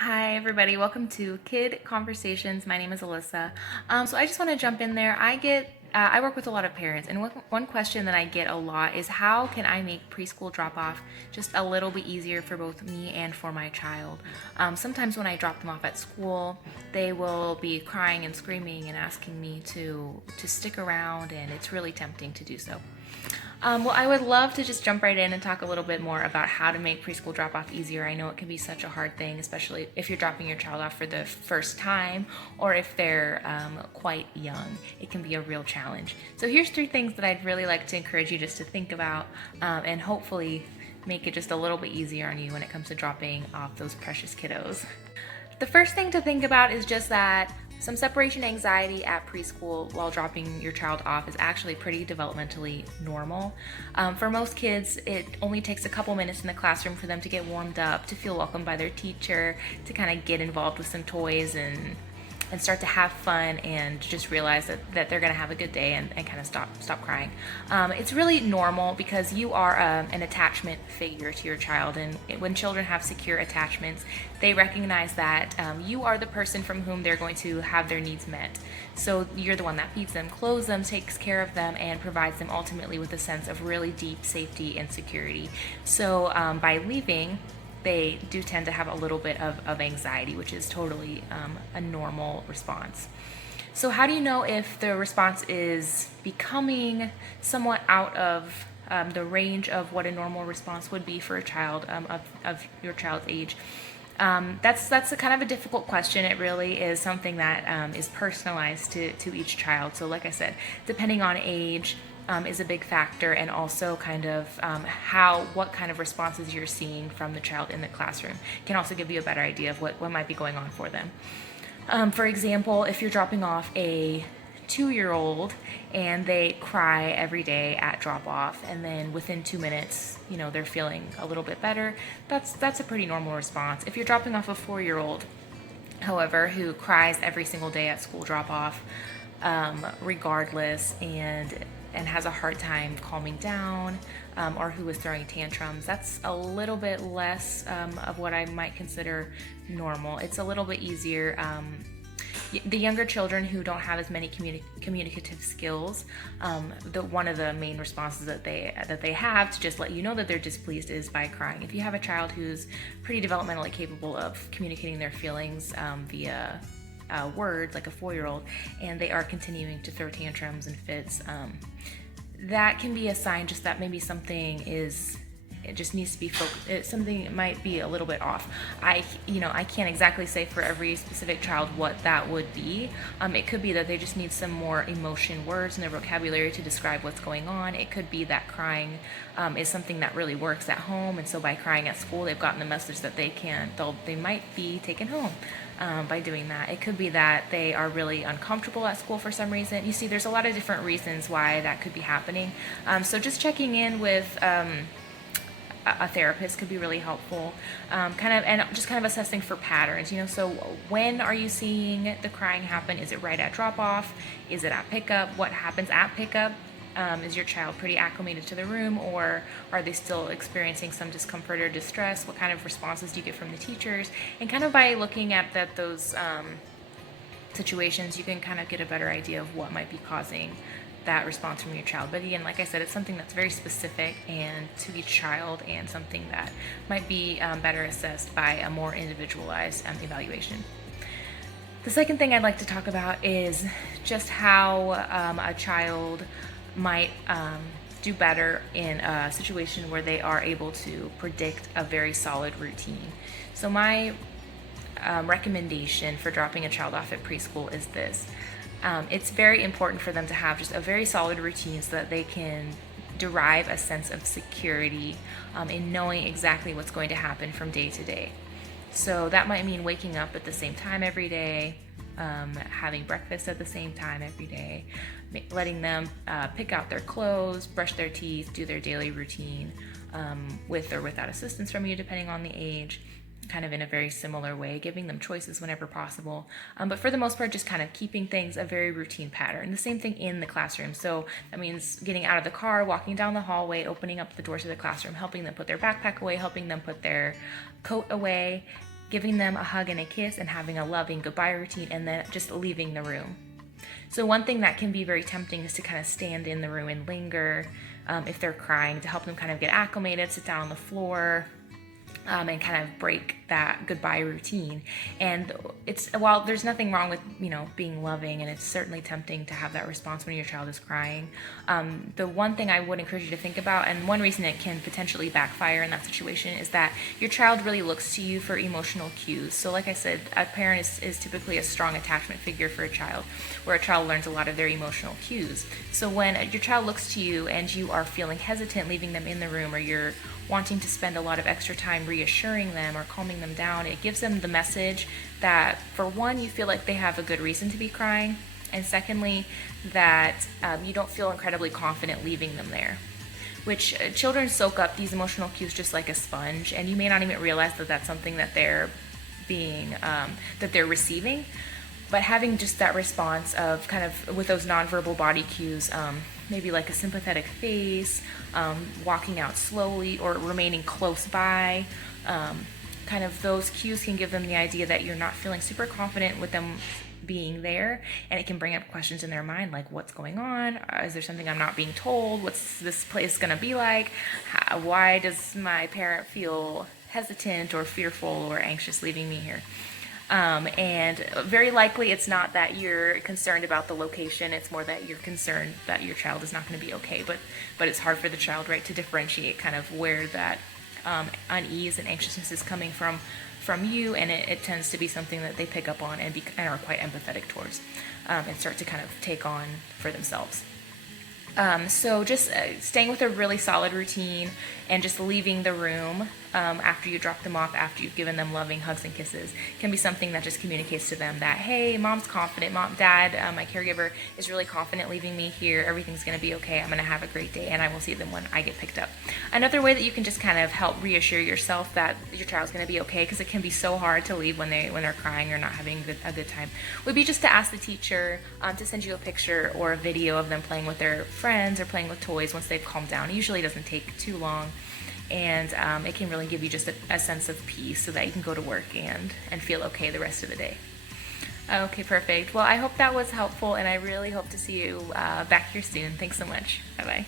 Hi everybody, welcome to Kid Conversations. My name is Alyssa. So I just want to jump in there. I work with a lot of parents, and one question that I get a lot is how can I make preschool drop off just a little bit easier for both me and for my child? Sometimes when I drop them off at school, they will be crying and screaming and asking me to stick around, and it's really tempting to do so. Well, I would love to just jump right in and talk a little bit more about how to make preschool drop off easier. I know it can be such a hard thing, especially if you're dropping your child off for the first time or if they're quite young. It can be a real challenge. So, here's three things that I'd really like to encourage you just to think about and hopefully make it just a little bit easier on you when it comes to dropping off those precious kiddos. The first thing to think about is just that some separation anxiety at preschool while dropping your child off is actually pretty developmentally normal. For most kids, it only takes a couple minutes in the classroom for them to get warmed up, to feel welcomed by their teacher, to kind of get involved with some toys and start to have fun and just realize that they're going to have a good day and kind of stop crying. It's really normal because you are an attachment figure to your child, and when children have secure attachments, they recognize that you are the person from whom they're going to have their needs met. So you're the one that feeds them, clothes them, takes care of them, and provides them ultimately with a sense of really deep safety and security. So by leaving, they do tend to have a little bit of anxiety, which is totally a normal response. So, how do you know if the response is becoming somewhat out of the range of what a normal response would be for a child of your child's age? That's a kind of a difficult question. It really is something that is personalized to each child. So, like I said, depending on age, is a big factor, and also kind of what kind of responses you're seeing from the child in the classroom can also give you a better idea of what might be going on for them. For example, if you're dropping off a 2-year-old and they cry every day at drop off, and then within 2 minutes, they're feeling a little bit better, that's a pretty normal response. If you're dropping off a 4-year-old, however, who cries every single day at school drop off, regardless, and has a hard time calming down, or who is throwing tantrums, that's a little bit less of what I might consider normal. It's a little bit easier. The younger children who don't have as many communicative skills, one of the main responses that they have to just let you know that they're displeased is by crying. If you have a child who's pretty developmentally capable of communicating their feelings via words, like a 4-year-old, and they are continuing to throw tantrums and fits, that can be a sign just that maybe it just needs to be focused. Something might be a little bit off. I can't exactly say for every specific child what that would be. It could be that they just need some more emotion words in their vocabulary to describe what's going on. It could be that crying is something that really works at home, and so by crying at school, they've gotten the message that they might be taken home. By doing that, it could be that they are really uncomfortable at school for some reason. You see, there's a lot of different reasons why that could be happening. So just checking in with a therapist could be really helpful, and just kind of assessing for patterns. So when are you seeing the crying happen? Is it right at drop off? Is it at pickup? What happens at pickup? Is your child pretty acclimated to the room, or are they still experiencing some discomfort or distress? What kind of responses do you get from the teachers? And kind of by looking at those situations, you can kind of get a better idea of what might be causing that response from your child. But again, like I said, it's something that's very specific and to each child, and something that might be better assessed by a more individualized evaluation. The second thing I'd like to talk about is just how a child might do better in a situation where they are able to predict a very solid routine. So my recommendation for dropping a child off at preschool is this. It's very important for them to have just a very solid routine so that they can derive a sense of security in knowing exactly what's going to happen from day to day. So that might mean waking up at the same time every day, having breakfast at the same time every day, letting them pick out their clothes, brush their teeth, do their daily routine with or without assistance from you, depending on the age, kind of in a very similar way, giving them choices whenever possible. But for the most part, just kind of keeping things a very routine pattern. The same thing in the classroom. So that means getting out of the car, walking down the hallway, opening up the doors of the classroom, helping them put their backpack away, helping them put their coat away, giving them a hug and a kiss, and having a loving goodbye routine, and then just leaving the room. So one thing that can be very tempting is to kind of stand in the room and linger if they're crying, to help them kind of get acclimated, sit down on the floor, and kind of break that goodbye routine. And while there's nothing wrong with being loving, and it's certainly tempting to have that response when your child is crying, the one thing I would encourage you to think about, and one reason it can potentially backfire in that situation, is that your child really looks to you for emotional cues. So like I said, a parent is typically a strong attachment figure for a child, where a child learns a lot of their emotional cues. So when your child looks to you and you are feeling hesitant leaving them in the room, or you're wanting to spend a lot of extra time reassuring them or calming them down, it gives them the message that, for one, you feel like they have a good reason to be crying, and secondly, that you don't feel incredibly confident leaving them there. Which children soak up these emotional cues just like a sponge, and you may not even realize that that's something that they're receiving. But having just that response of kind of with those nonverbal body cues, maybe like a sympathetic face, walking out slowly, or remaining close by, kind of those cues can give them the idea that you're not feeling super confident with them being there, and it can bring up questions in their mind like, what's going on? Is there something I'm not being told? What's this place going to be like? Why does my parent feel hesitant or fearful or anxious leaving me here? And very likely it's not that you're concerned about the location, it's more that you're concerned that your child is not going to be okay. But it's hard for the child, right, to differentiate kind of where that unease and anxiousness is coming from you, and it tends to be something that they pick up on and are quite empathetic towards, and start to kind of take on for themselves. So just staying with a really solid routine, and just leaving the room after you drop them off, after you've given them loving hugs and kisses, can be something that just communicates to them that, hey, mom's confident, dad, my caregiver is really confident leaving me here, everything's going to be okay, I'm going to have a great day, and I will see them when I get picked up. Another way that you can just kind of help reassure yourself that your child's going to be okay, because it can be so hard to leave when they're crying or not having a good time, would be just to ask the teacher to send you a picture or a video of them playing with their friends or playing with toys once they've calmed down. It usually doesn't take too long, and it can really give you just a sense of peace so that you can go to work and feel okay the rest of the day. Okay, perfect. Well, I hope that was helpful, and I really hope to see you back here soon. Thanks so much. Bye-bye.